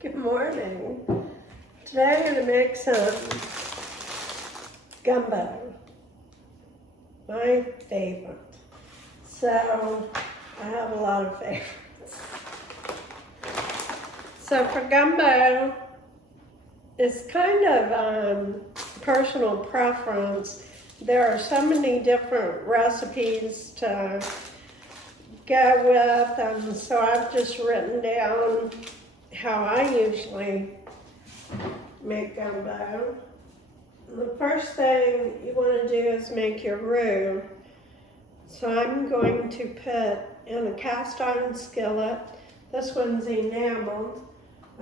Good morning. Today I'm going to make some gumbo, my favorite. So I have a lot of favorites. So for gumbo, it's kind of personal preference. There are so many different recipes to go with, and so I've just written down how I usually make gumbo. The first thing you want to do is make your roux. So I'm going to put in a cast iron skillet. This one's enameled.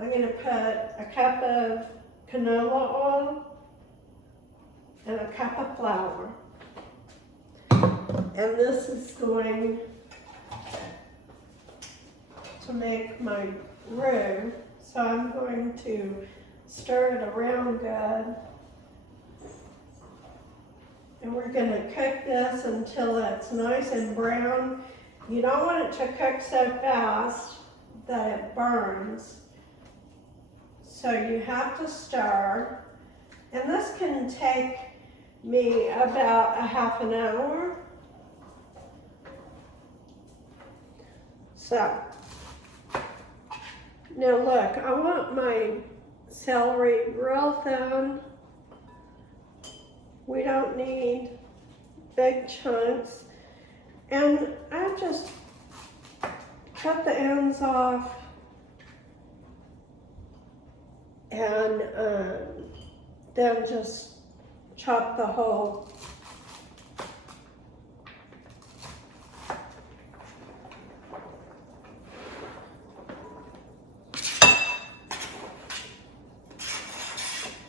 I'm going to put a cup of canola oil and a cup of flour. And this is going to make my roux. So I'm going to stir it around good. And we're going to cook this until it's nice and brown. You don't want it to cook so fast that it burns. So you have to stir. And this can take me about a half an hour. So, now look, I want my celery real thin. We don't need big chunks. And I just cut the ends off and then just chop the whole.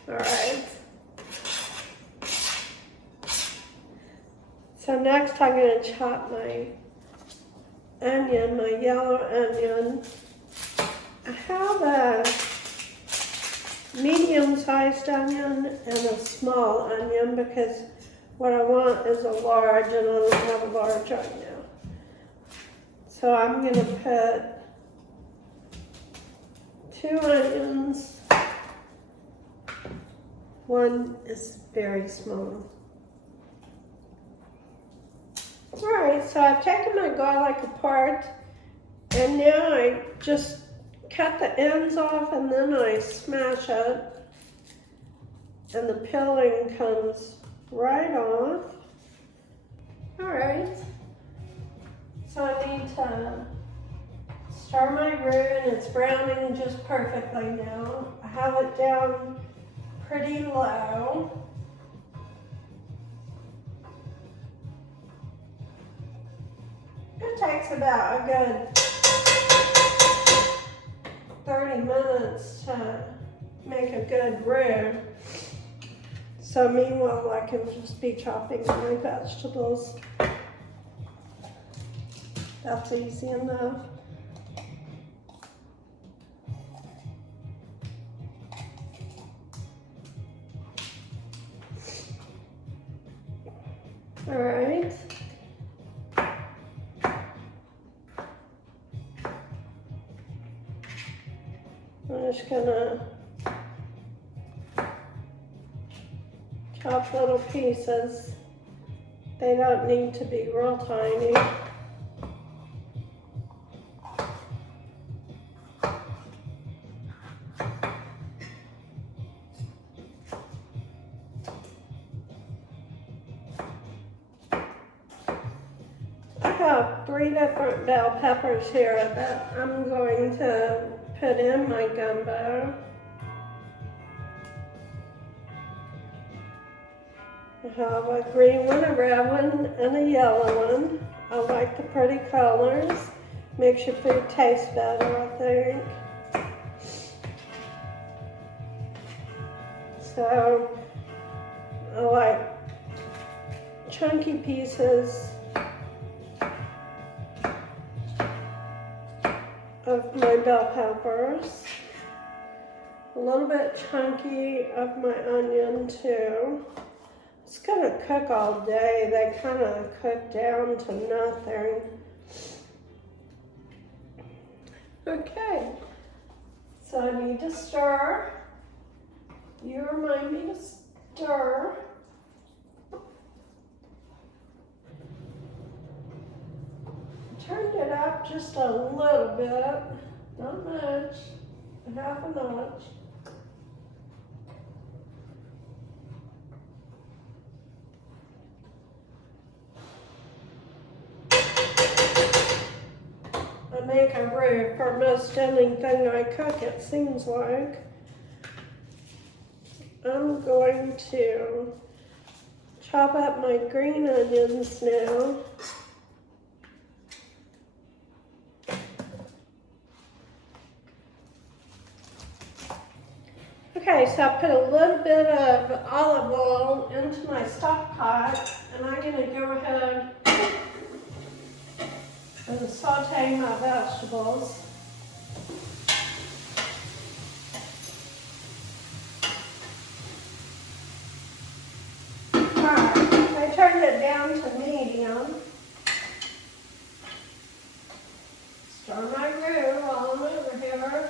All right. So next I'm going to chop my onion, my yellow onion. I have a medium-sized onion and a small onion because what I want is a large, and I don't have a large right now. So I'm going to put 2 onions. One is very small. Alright, so I've taken my garlic apart, and now I just cut the ends off and then I smash it, and the peeling comes right off. Alright, so I need to stir my roux, and it's browning just perfectly now. I have it down pretty low. It takes about a good 30 minutes to make a good roux. So meanwhile, I can just be chopping my vegetables. That's easy enough. All right. I'm just gonna chop little pieces. They don't need to be real tiny. I have 3 different bell peppers here that I'm going to put in my gumbo. I have a green one, a red one, and a yellow one. I like the pretty colors. Makes your food taste better, I think. So I like chunky pieces of my bell peppers, a little bit chunky of my onion too. It's gonna cook all day. They kind of cook down to nothing. Okay, so So I need to stir. You remind me to stir. Turned it up just a little bit, not much, half a notch. I make a roux for most anything I cook, it seems like. I'm going to chop up my green onions now. Okay, so I put a little bit of olive oil into my stock pot, and I'm going to go ahead and saute my vegetables. Alright, I turned it down to medium. Stir my roux while I'm over here.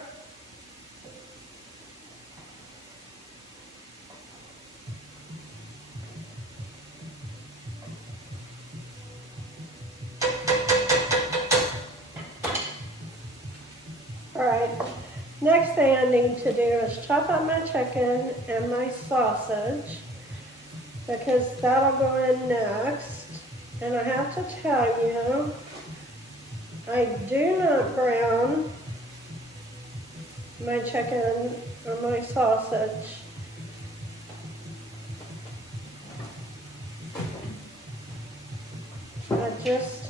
Alright, next thing I need to do is chop up my chicken and my sausage, because that'll go in next. And I have to tell you, I do not brown my chicken or my sausage. I just,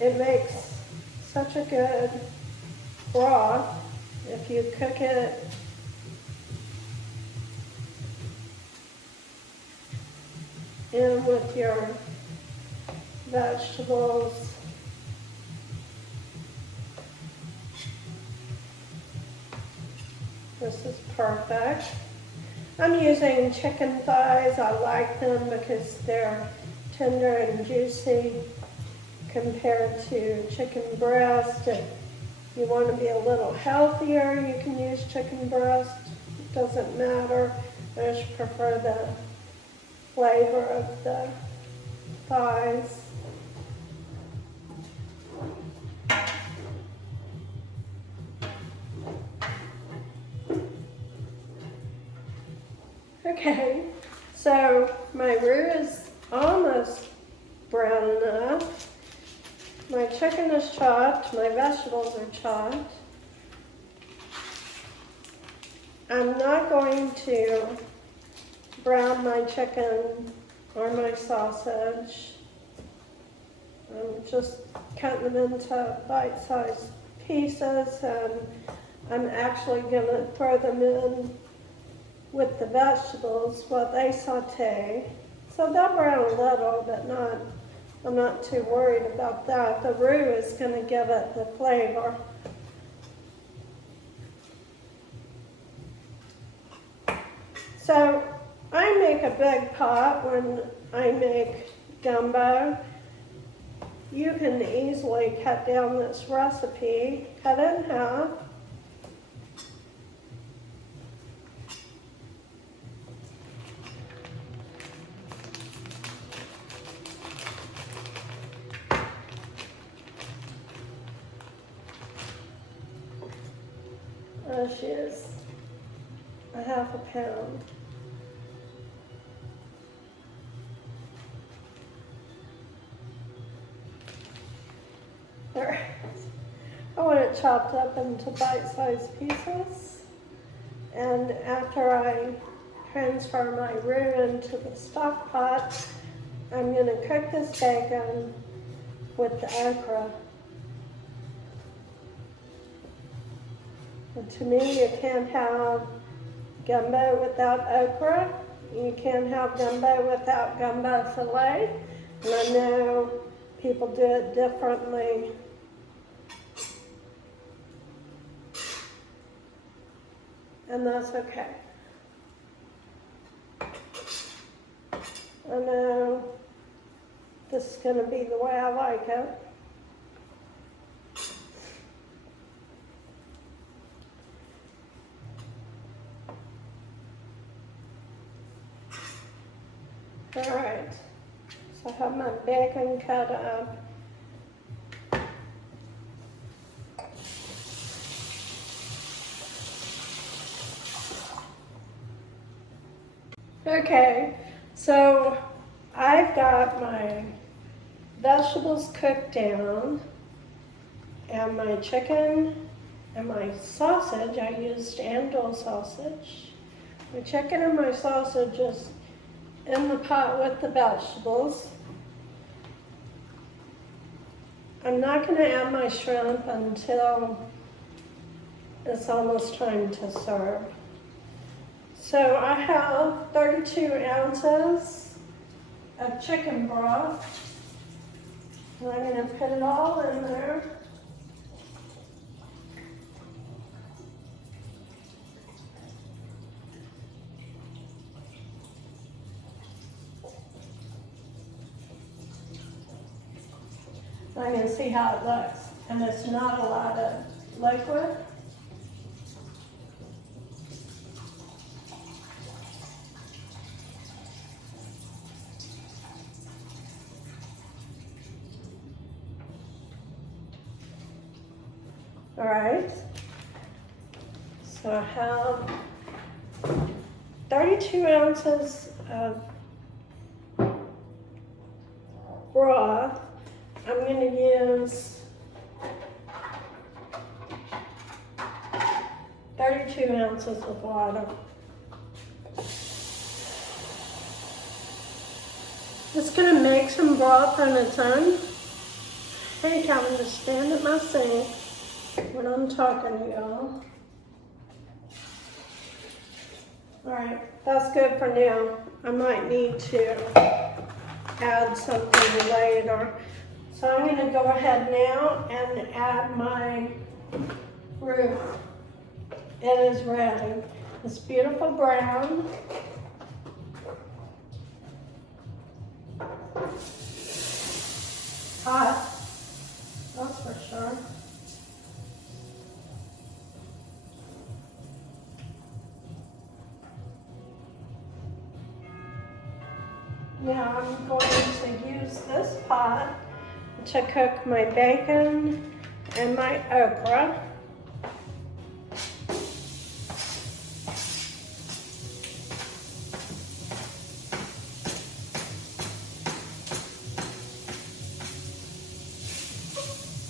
it makes such a good broth if you cook it in with your vegetables. This is perfect. I'm using chicken thighs. I like them because they're tender and juicy compared to chicken breast. If you want to be a little healthier, you can use chicken breast. It doesn't matter. I just prefer the flavor of the thighs. Okay, so my roux is almost brown enough. My chicken is chopped, my vegetables are chopped. I'm not going to brown my chicken or my sausage. I'm just cutting them into bite-sized pieces, and I'm actually going to throw them in with the vegetables while they saute. So they'll brown a little, but not, I'm not too worried about that. The roux is going to give it the flavor. So I make a big pot when I make gumbo. You can easily cut down this recipe, cut it in half. She is a half a pound. There. I want it chopped up into bite-sized pieces. And after I transfer my roux into the stock pot, I'm going to cook this bacon with the okra. And to me, you can't have gumbo without okra. You can't have gumbo without gumbo filet. And I know people do it differently. And that's okay. I know this is going to be the way I like it. All right, so I have my bacon cut up. Okay, so I've got my vegetables cooked down and my chicken and my sausage. I used andouille sausage. My chicken and my sausage is in the pot with the vegetables. I'm not going to add my shrimp until it's almost time to serve. So I have 32 ounces of chicken broth. And I'm going to put it all in there. I'm going to see how it looks. And it's not a lot of liquid. All right, so I have 32 ounces of broth. I'm going to use 32 ounces of water. Just going to make some broth on its own. Hey, Calvin, just stand at my sink when I'm talking to y'all. All right, that's good for now. I might need to add something later. So I'm going to go ahead now and add my roux. It is ready. It's beautiful brown. Hot, that's for sure. Now I'm going to use this pot to cook my bacon and my okra.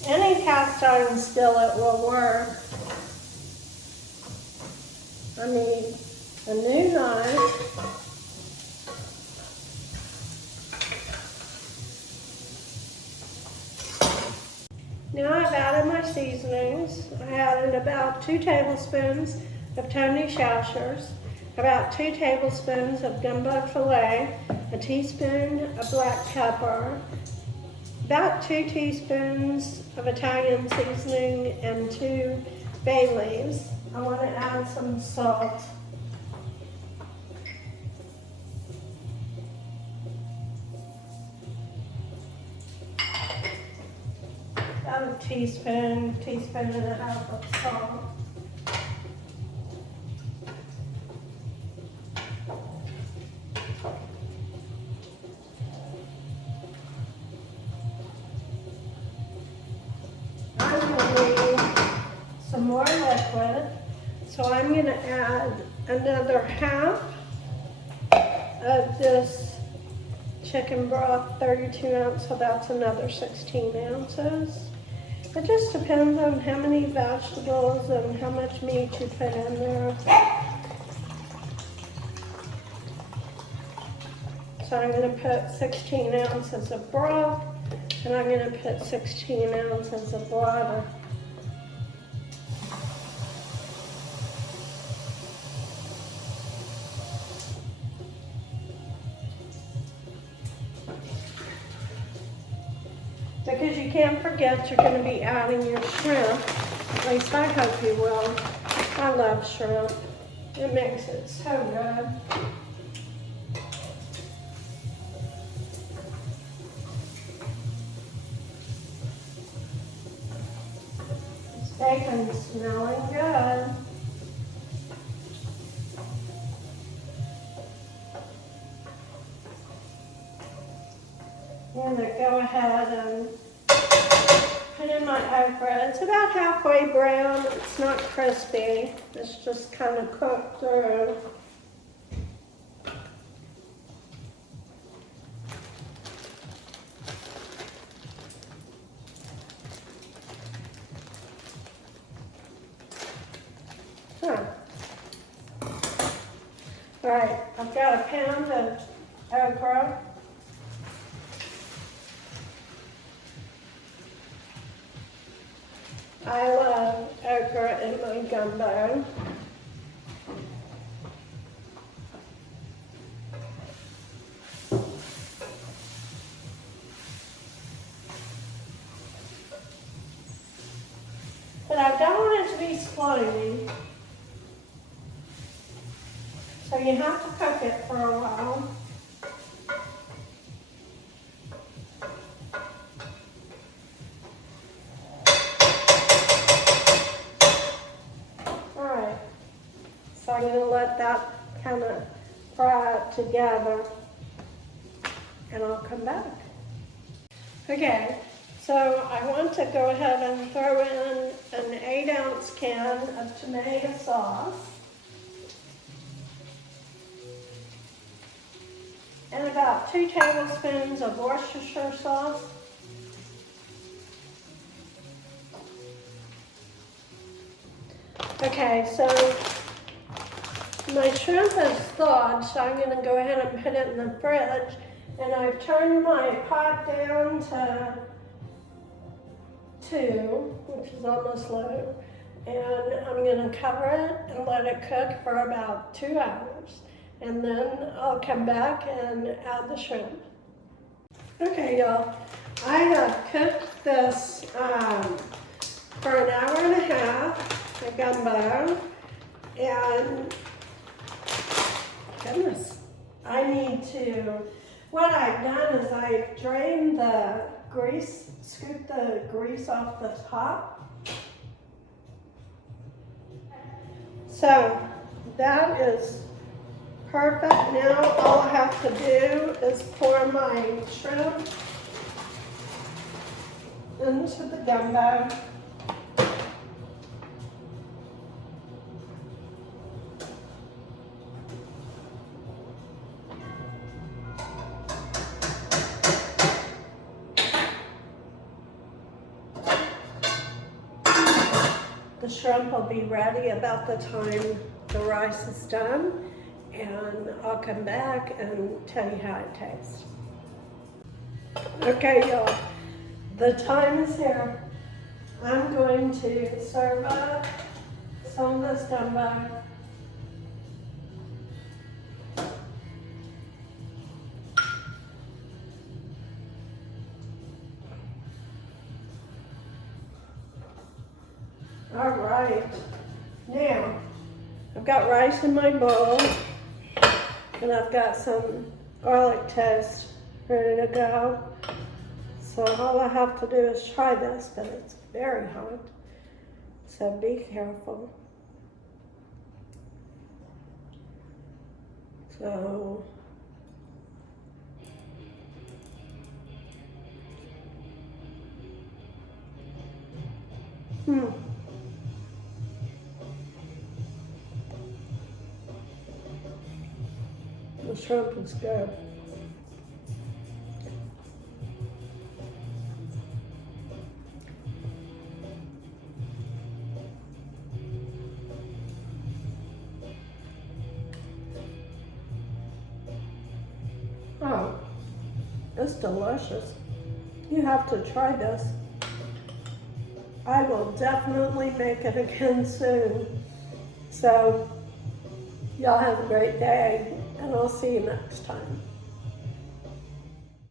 Any cast iron skillet will work. I need a new knife. Now I've added my seasonings. I added about 2 tablespoons of Tony Chaucher's, about 2 tablespoons of gumbo filet, a teaspoon of black pepper, about 2 teaspoons of Italian seasoning, and 2 bay leaves. I want to add some salt. About a teaspoon and a half of salt. I'm going to need some more liquid, so I'm going to add another half of this chicken broth, 32 ounces, so that's another 16 ounces. It just depends on how many vegetables and how much meat you put in there. So I'm going to put 16 ounces of broth, and I'm going to put 16 ounces of water. Because you can't forget you're going to be adding your shrimp. At least I hope you will. I love shrimp. It makes it so good. This bacon's smelling good. I'm going to go ahead and put in my okra. It's about halfway brown. It's not crispy. It's just kind of cooked through. All right, I've got a pound of okra. I love okra in my gumbo. But I don't want it to be slimy. So you have to cook it for a while. Alright, so I'm going to let that kind of fry it together and I'll come back. Okay, so I want to go ahead and throw in an 8-ounce can of tomato sauce. And about 2 tablespoons of Worcestershire sauce. Okay, so my shrimp is thawed, so I'm going to go ahead and put it in the fridge. And I've turned my pot down to 2, which is almost low. And I'm going to cover it and let it cook for about 2 hours. And then I'll come back and add the shrimp. Okay, y'all. I have cooked this for an hour and a half, the gumbo. And goodness, what I've done is I've drained the grease, scooped the grease off the top. So that is perfect. Now all I have to do is pour my shrimp into the gumbo. The shrimp will be ready about the time the rice is done. And I'll come back and tell you how it tastes. Okay, y'all, the time is here. I'm going to serve up some of this gumbo. All right, now I've got rice in my bowl. And I've got some garlic toast ready to go. So all I have to do is try this, but it's very hot. So be careful. So, the shrimp is good. Oh, it's delicious. You have to try this. I will definitely make it again soon. So, y'all have a great day, and I'll see you next time.